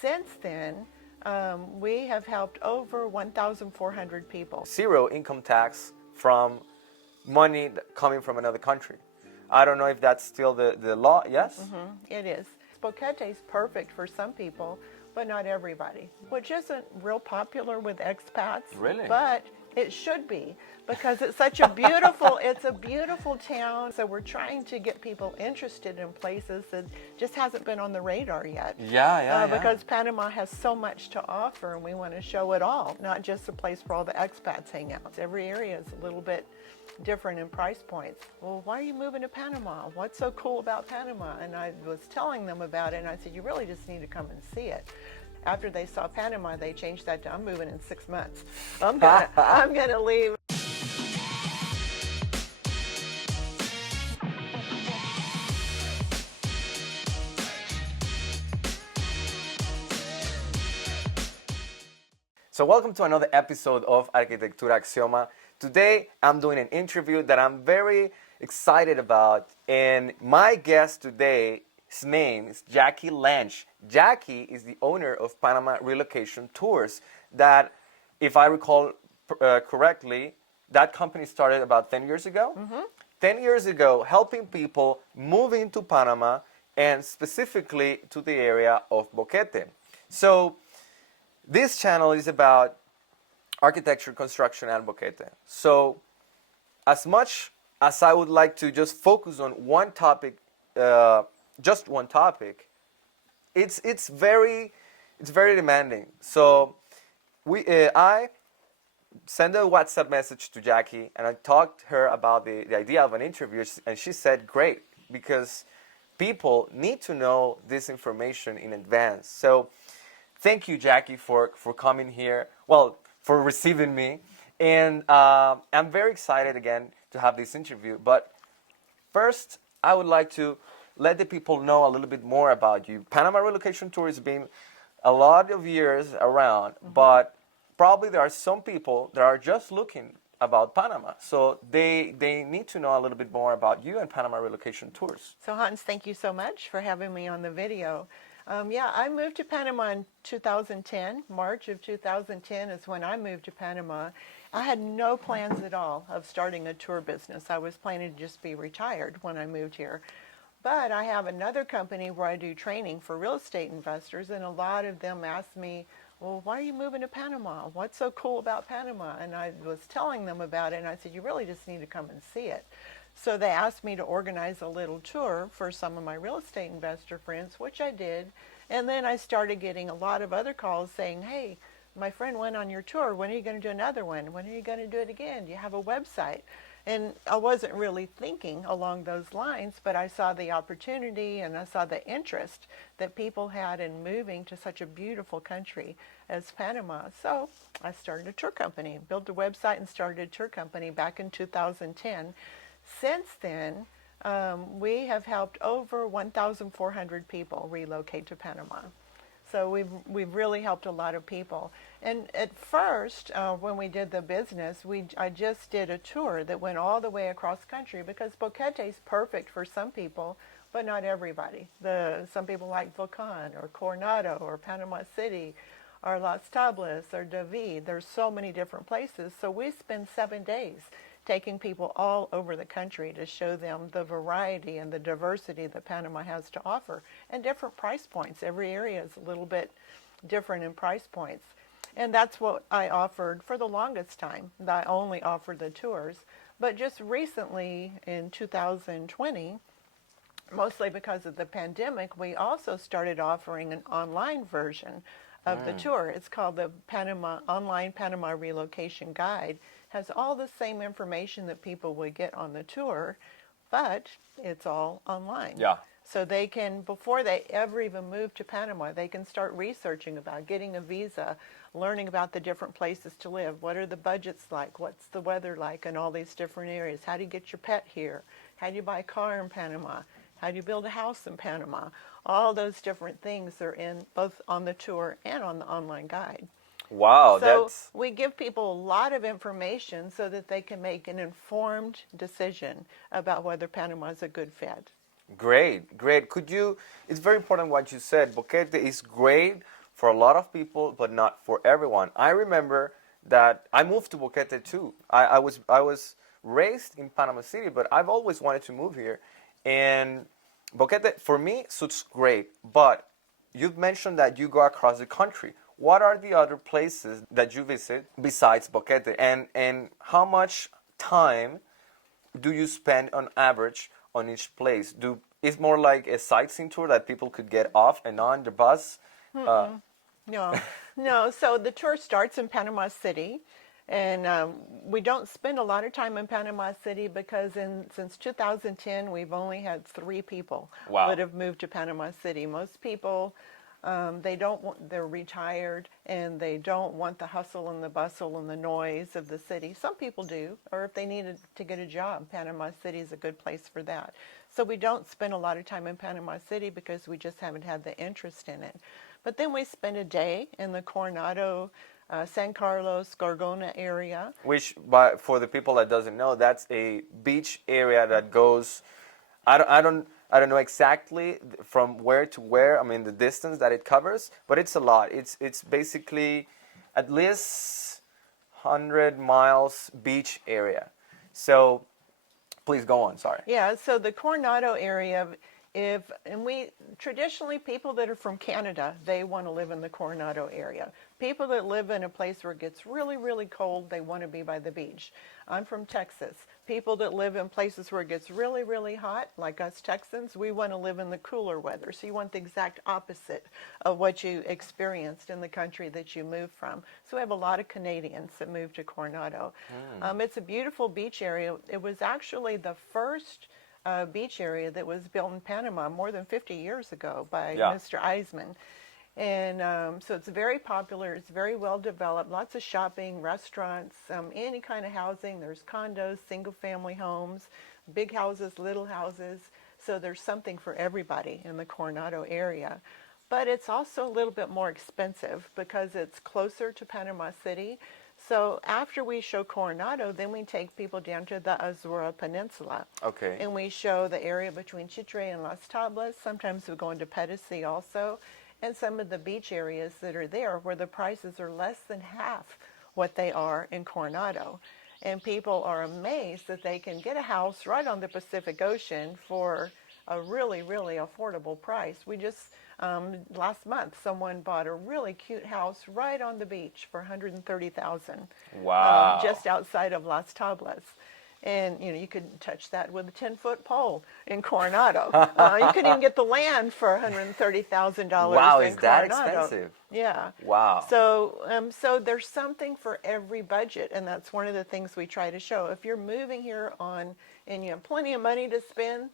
Since then, we have helped over 1,400 people. Zero income tax from money coming from another country. I don't know if that's still the law, yes? It is. Boquete is perfect for some people, but not everybody, which isn't real popular with expats. Really? But it should be, because it's such a beautiful, it's a beautiful town. So we're trying to get people interested in places that just hasn't been on the radar yet. Yeah. Because Panama has so much to offer, and we want to show it all, not just a place where all the expats hang out. Every area is a little bit different in price points. Well, why are you moving to Panama? What's so cool about Panama? And I was telling them about it, and I said, you really just need to come and see it. After they saw Panama, they changed that to, I'm moving in 6 months. I'm gonna leave. So welcome to another episode of Arquitectura Axioma. Today I'm doing an interview that I'm very excited about, and my guest today, his name is Jackie Lange. Jackie is the owner of Panama Relocation Tours that, if I recall correctly, that company started about 10 years ago. 10 years ago, helping people move into Panama and specifically to the area of Boquete. So this channel is about architecture, construction, and Boquete. So as much as I would like to just focus on one topic, just one topic, it's very demanding. So I sent a WhatsApp message to Jackie, and I talked to her about the idea of an interview, and she said, great, because people need to know this information in advance. So thank you, Jackie, for coming here, well, for receiving me. And I'm very excited again to have this interview. But first, I would like to let the people know a little bit more about you. Panama Relocation Tours has been a lot of years around, but probably there are some people that are just looking about Panama. So they need to know a little bit more about you and Panama Relocation Tours. So Hans, thank you so much for having me on the video. I moved to Panama in 2010. March of 2010 is when I moved to Panama. I had no plans at all of starting a tour business. I was planning to just be retired when I moved here. But I have another company where I do training for real estate investors, and a lot of them ask me, well, why are you moving to Panama? What's so cool about Panama? And I was telling them about it, and I said, you really just need to come and see it. So they asked me to organize a little tour for some of my real estate investor friends, which I did. And then I started getting a lot of other calls saying, hey, my friend went on your tour. When are you going to do another one? When are you going to do it again? Do you have a website? And I wasn't really thinking along those lines, but I saw the opportunity and I saw the interest that people had in moving to such a beautiful country as Panama. So I started a tour company, built a website and started a tour company back in 2010. Since then, we have helped over 1,400 people relocate to Panama. So we've really helped a lot of people. And at first, when we did the business, I just did a tour that went all the way across country, because Boquete is perfect for some people, but not everybody. Some people like Volcan or Coronado or Panama City or Las Tablas or David. There's so many different places. So we spend 7 days taking people all over the country to show them the variety and the diversity that Panama has to offer, and different price points. Every area is a little bit different in price points. And that's what I offered for the longest time. I only offered the tours. But just recently in 2020, mostly because of the pandemic, we also started offering an online version of the tour. It's called the Online Panama Relocation Guide. Has all the same information that people would get on the tour, but it's all online. Yeah. So they can, before they ever even move to Panama, they can start researching about getting a visa, learning about the different places to live. What are the budgets like? What's the weather like in all these different areas? How do you get your pet here? How do you buy a car in Panama? How do you build a house in Panama? All those different things are in both on the tour and on the online guide. Wow, so we give people a lot of information so that they can make an informed decision about whether Panama is a good fit. Great. It's very important what you said. Boquete is great for a lot of people, but not for everyone. I remember that I moved to Boquete too. I was raised in Panama City, but I've always wanted to move here. And Boquete, for me, suits great. But you've mentioned that you go across the country. What are the other places that you visit besides Boquete? And how much time do you spend on average on each place? It's more like a sightseeing tour that people could get off and on the bus? No, no. So the tour starts in Panama City, and we don't spend a lot of time in Panama City because since 2010 we've only had 3 people Wow. that have moved to Panama City. Most people they don't want, they're retired and they don't want the hustle and the bustle and the noise of the city. Some people do, or if they needed to get a job, Panama City is a good place for that. So we don't spend a lot of time in Panama City because we just haven't had the interest in it. But then we spend a day in the Coronado, San Carlos, Gorgona area. Which, for the people that doesn't know, that's a beach area that goes. I don't know exactly from where to where. I mean the distance that it covers, but it's a lot. It's basically at least 100 miles beach area. So please go on. Sorry. Yeah, so the Coronado area, we traditionally, people that are from Canada, they want to live in the Coronado area. People that live in a place where it gets really, really cold, they want to be by the beach. I'm from Texas. People that live in places where it gets really, really hot, like us Texans, we want to live in the cooler weather. So you want the exact opposite of what you experienced in the country that you moved from. So we have a lot of Canadians that moved to Coronado. It's a beautiful beach area. It was actually the first beach area that was built in Panama more than 50 years ago by Mr. Eisman. And so it's very popular. It's very well developed. Lots of shopping, restaurants, any kind of housing. There's condos, single family homes, big houses, little houses. So there's something for everybody in the Coronado area. But it's also a little bit more expensive because it's closer to Panama City. So after we show Coronado, then we take people down to the Azura Peninsula. Okay. And we show the area between Chitre and Las Tablas. Sometimes we go into Petitsi also. And some of the beach areas that are there where the prices are less than half what they are in Coronado. And people are amazed that they can get a house right on the Pacific Ocean for a really, really affordable price. We just, last month, someone bought a really cute house right on the beach for $130,000. Wow. Just outside of Las Tablas. And, you could touch that with a 10-foot pole in Coronado. You couldn't even get the land for $130,000 Wow, in is that Coronado. expensive? Yeah. Wow. So there's something for every budget, and that's one of the things we try to show. If you're moving here and you have plenty of money to spend,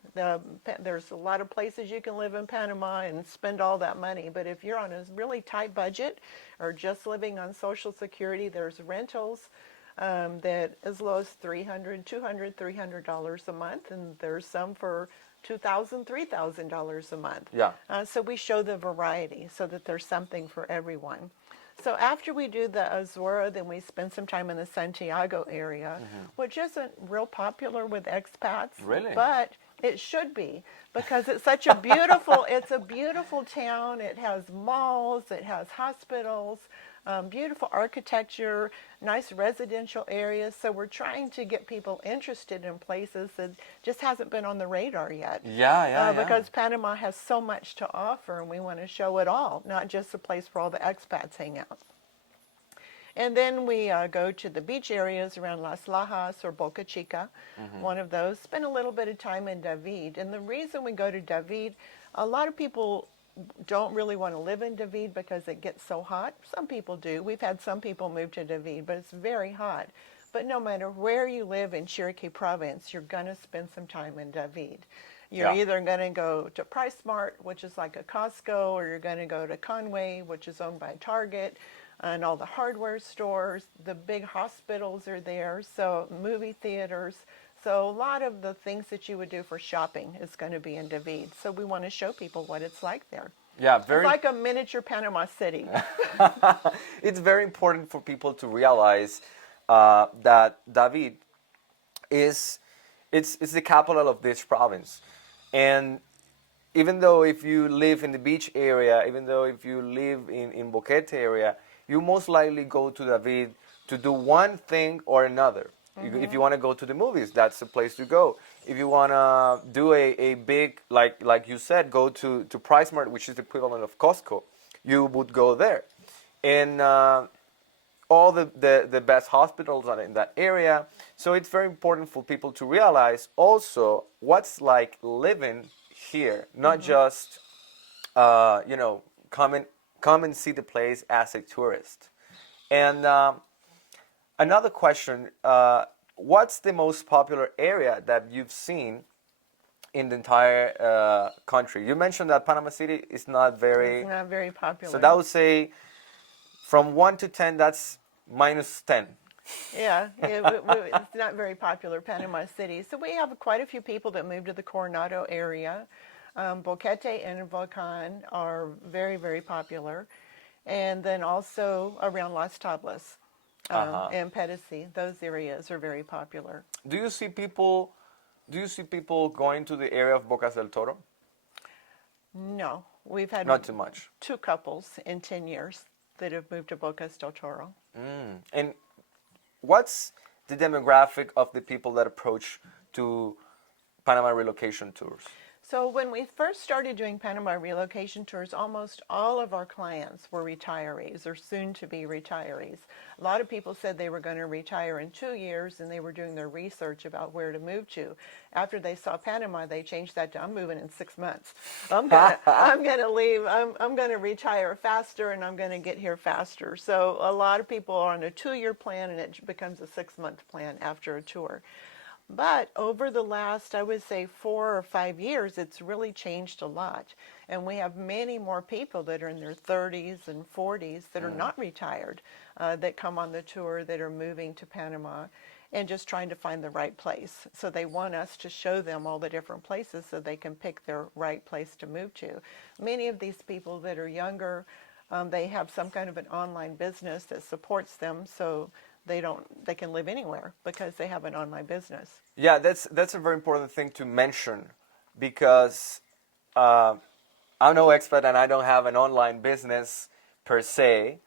there's a lot of places you can live in Panama and spend all that money. But if you're on a really tight budget or just living on Social Security, there's rentals that as low as $300, $300 a month, and there's some for $2,000, $3,000 a month. Yeah. So we show the variety so that there's something for everyone. So after we do the Azura, then we spend some time in the Santiago area, which isn't real popular with expats. Really? But it should be because it's such a beautiful, it's a beautiful town. It has malls, it has hospitals, beautiful architecture, nice residential areas. So we're trying to get people interested in places that just hasn't been on the radar yet. Yeah. Because Panama has so much to offer, and we want to show it all, not just a place where all the expats hang out. And then we go to the beach areas around Las Lajas or Boca Chica, one of those. Spend a little bit of time in David. And the reason we go to David, a lot of people don't really want to live in David because it gets so hot. Some people do. We've had some people move to David, but it's very hot. But no matter where you live in Chiriquí province, you're going to spend some time in David. You're either going to go to Price Mart, which is like a Costco, or you're going to go to Conway, which is owned by Target, and all the hardware stores. The big hospitals are there, so movie theaters. So a lot of the things that you would do for shopping is going to be in David. So we want to show people what it's like there. Yeah, It's like a miniature Panama City. It's very important for people to realize that David it's the capital of this province, and even though if you live in the beach area, even though if you live in Boquete area, you most likely go to David to do one thing or another. If you want to go to the movies, that's the place to go. If you want to do a big, like you said, go to Price Mart, which is the equivalent of Costco, you would go there. And all the best hospitals are in that area. So it's very important for people to realize also what's like living here, not just come and see the place as a tourist. And another question: what's the most popular area that you've seen in the entire country? You mentioned that Panama City is not very. It's not very popular. So that would say, from 1 to 10, that's -10. Yeah, it's not very popular, Panama City. So we have quite a few people that moved to the Coronado area. Boquete and Volcan are very, very popular. And then also around Las Tablas and Pedicey, those areas are very popular. Do you see people going to the area of Bocas del Toro? No, we've had Not too much. 2 couples in 10 years that have moved to Bocas del Toro. And what's the demographic of the people that approach to Panama Relocation Tours? So when we first started doing Panama Relocation Tours, almost all of our clients were retirees or soon to be retirees. A lot of people said they were going to retire in 2 years, and they were doing their research about where to move to. After they saw Panama, they changed that to, I'm moving in 6 months. I'm going to leave. I'm going to retire faster, and I'm going to get here faster. So a lot of people are on a 2-year plan, and it becomes a 6-month plan after a tour. But over the last, I would say 4 or 5 years, it's really changed a lot. And we have many more people that are in their 30s and 40s that are not retired, that come on the tour, that are moving to Panama and just trying to find the right place. So they want us to show them all the different places so they can pick their right place to move to. Many of these people that are younger, they have some kind of an online business that supports them, so they can live anywhere because they have an online business. Yeah, that's a very important thing to mention, because I'm no expat and I don't have an online business per se,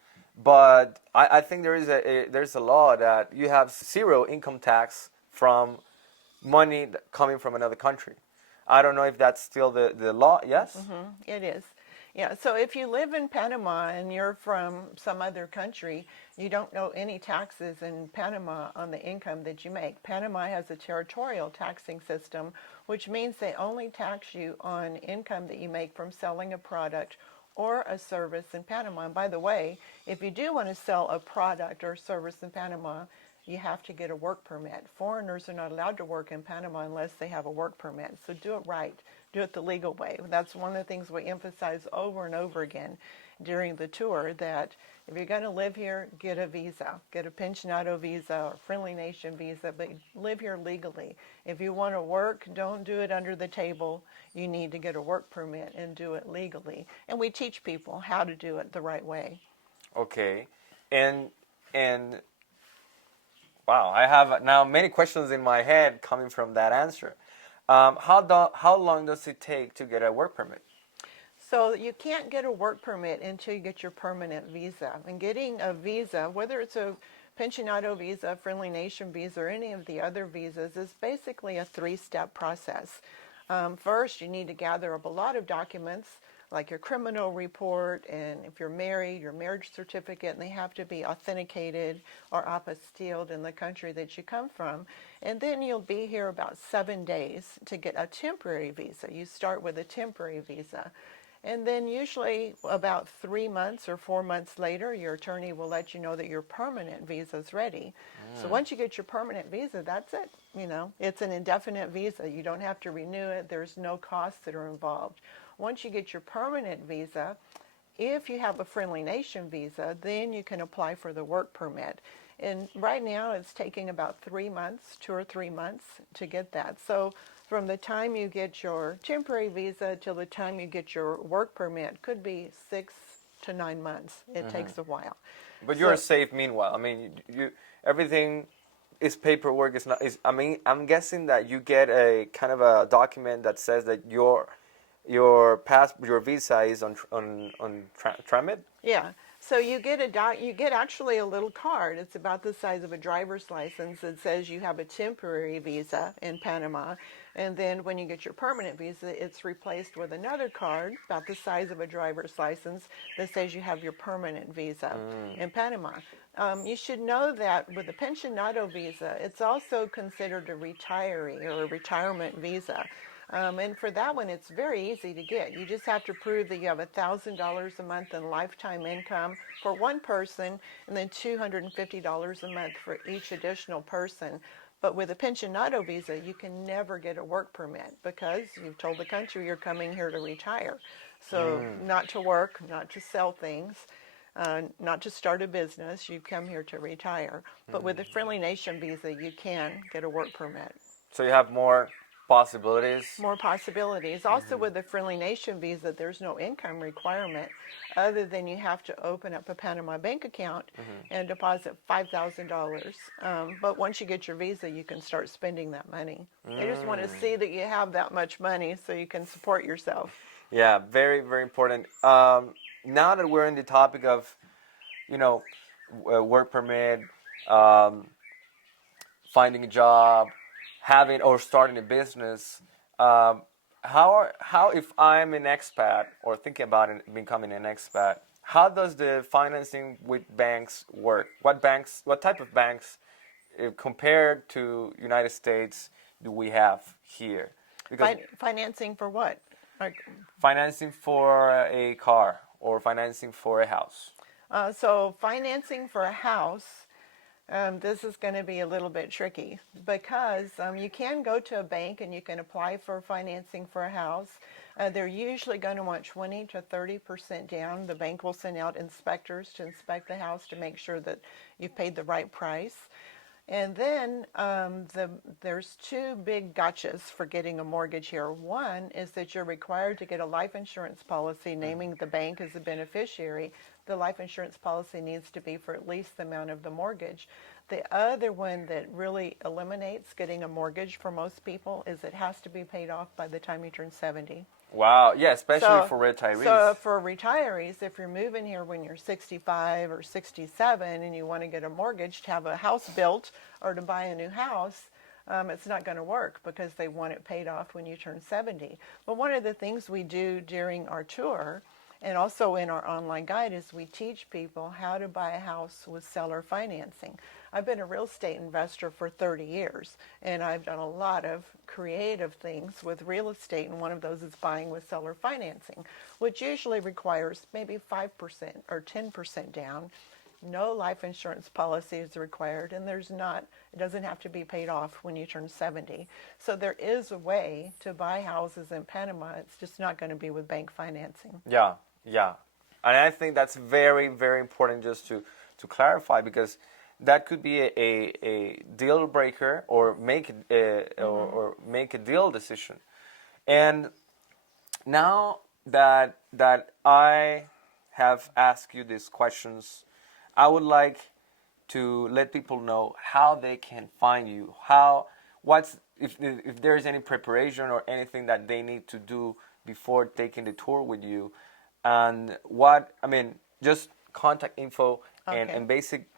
but I think there's a law that you have 0 income tax from money coming from another country. I don't know if that's still the law. Yes? It is. Yeah, so if you live in Panama and you're from some other country, you don't owe any taxes in Panama on the income that you make. Panama has a territorial taxing system, which means they only tax you on income that you make from selling a product or a service in Panama. And by the way, if you do want to sell a product or service in Panama, you have to get a work permit. Foreigners are not allowed to work in Panama unless they have a work permit. So do it right. Do it the legal way. That's one of the things we emphasize over and over again during the tour, that if you're going to live here, get a visa. Get a pensionado visa or friendly nation visa, but live here legally. If you want to work, don't do it under the table. You need to get a work permit and do it legally. And we teach people how to do it the right way. Okay. And wow, I have now many questions in my head coming from that answer. How long does it take to get a work permit? So you can't get a work permit until you get your permanent visa. And getting a visa, whether it's a pensionado visa, friendly nation visa, or any of the other visas, is basically a 3-step process. First, you need to gather up a lot of documents, like your criminal report, and if you're married, your marriage certificate, and they have to be authenticated or apostilled in the country that you come from. And then you'll be here about 7 days to get a temporary visa. You start with a temporary visa. And then usually about 3 months or 4 months later, your attorney will let you know that your permanent visa is ready. So once you get your permanent visa, that's it. It's an indefinite visa. You don't have to renew it. There's no costs that are involved. Once you get your permanent visa, if you have a friendly nation visa, then you can apply for the work permit. And right now it's taking about 3 months, 2 or 3 months to get that. So from the time you get your temporary visa till the time you get your work permit could be 6 to 9 months. It takes a while. But you're safe meanwhile. I mean, you everything is paperwork. I mean, I'm guessing that you get a kind of a document that says that your visa is on Tramit? Yeah. So you get actually a little card. It's about the size of a driver's license that says you have a temporary visa in Panama. And then when you get your permanent visa, it's replaced with another card about the size of a driver's license that says you have your permanent visa in Panama. You should know that with the pensionado visa, it's also considered a retiree or a retirement visa. And for that one, it's very easy to get. You just have to prove that you have $1,000 a month in lifetime income for one person, and then $250 a month for each additional person. But with a pensionado visa, you can never get a work permit because you've told the country you're coming here to retire. So not to work, not to sell things, not to start a business. You come here to retire. But with a Friendly Nation visa, you can get a work permit. So you have more possibilities. More possibilities. Also with the Friendly Nation visa, there's no income requirement other than you have to open up a Panama bank account and deposit $5,000. But once you get your visa, you can start spending that money. They just want to see that you have that much money so you can support yourself. Yeah, very, very important. Now that we're in the topic of, work permit, finding a job, having or starting a business, how if I'm an expat or thinking about becoming an expat, how does the financing with banks work? What type of banks, compared to United States, do we have here? Because financing for what? Financing for a car or financing for a house. So financing for a house. This is going to be a little bit tricky because you can go to a bank and you can apply for financing for a house. They're usually going to want 20 to 30% down. The bank will send out inspectors to inspect the house to make sure that you've paid the right price. And then there's two big gotchas for getting a mortgage here. One is that you're required to get a life insurance policy naming the bank as a beneficiary. The life insurance policy needs to be for at least the amount of the mortgage. The other one that really eliminates getting a mortgage for most people is it has to be paid off by the time you turn 70. Wow, yeah, especially for retirees. So for retirees, if you're moving here when you're 65 or 67 and you want to get a mortgage to have a house built or to buy a new house, it's not going to work because they want it paid off when you turn 70. But one of the things we do during our tour and also in our online guide is we teach people how to buy a house with seller financing. I've been a real estate investor for 30 years, and I've done a lot of creative things with real estate, and one of those is buying with seller financing, which usually requires maybe 5% or 10% down. No life insurance policy is required, and it doesn't have to be paid off when you turn 70. So there is a way to buy houses in Panama. It's just not going to be with bank financing. Yeah. And I think that's very, very important just to clarify, because that could be a deal breaker or make a deal decision. And now that I have asked you these questions, I would like to let people know how they can find you. If there is any preparation or anything that they need to do before taking the tour with you, and just contact info and basic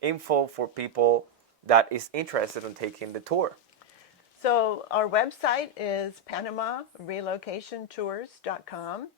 info for people that is interested in taking the tour. So our website is PanamaRelocationTours.com.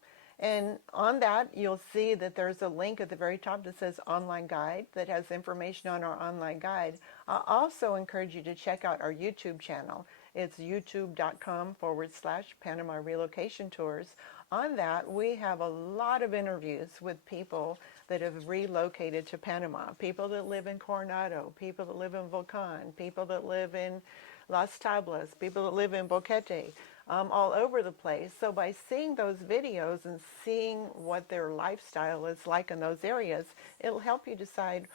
And on that, you'll see that there's a link at the very top that says online guide that has information on our online guide. I also encourage you to check out our YouTube channel. It's youtube.com/Panama Relocation Tours. On that, we have a lot of interviews with people that have relocated to Panama, people that live in Coronado, people that live in Volcan, people that live in Las Tablas, people that live in Boquete, all over the place. So by seeing those videos and seeing what their lifestyle is like in those areas, it'll help you decide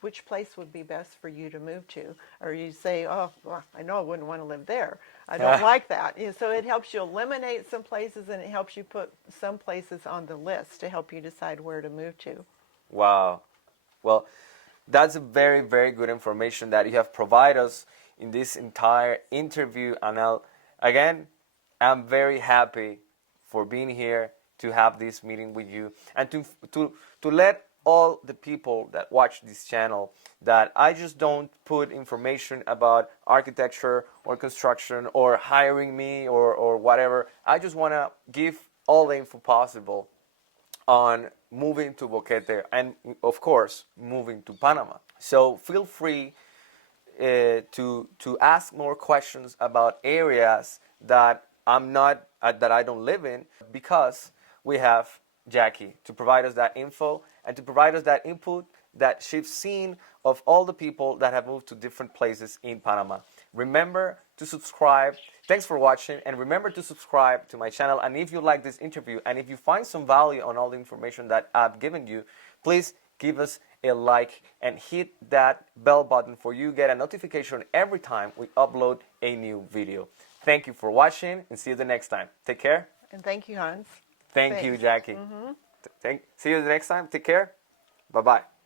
which place would be best for you to move to. Or you say, oh, well, I know I wouldn't want to live there. I don't like that. So it helps you eliminate some places, and it helps you put some places on the list to help you decide where to move to. Wow. Well, that's a very, very good information that you have provided us in this entire interview. And I'm very happy for being here to have this meeting with you, and to let all the people that watch this channel that I just don't put information about architecture or construction or hiring me or whatever. I just want to give all the info possible on moving to Boquete and, of course, moving to Panama. So feel free to ask more questions about areas that that I don't live in, because we have Jackie to provide us that info and to provide us that input that she's seen of all the people that have moved to different places in Panama. Remember to subscribe. Thanks for watching, and remember to subscribe to my channel. And if you like this interview and if you find some value on all the information that I've given you, please give us a like and hit that bell button for you get a notification every time we upload a new video. Thank you for watching, and see you the next time. Take care. And thank you, Hans. Thank you, Jackie. See you the next time. Take care. Bye-bye.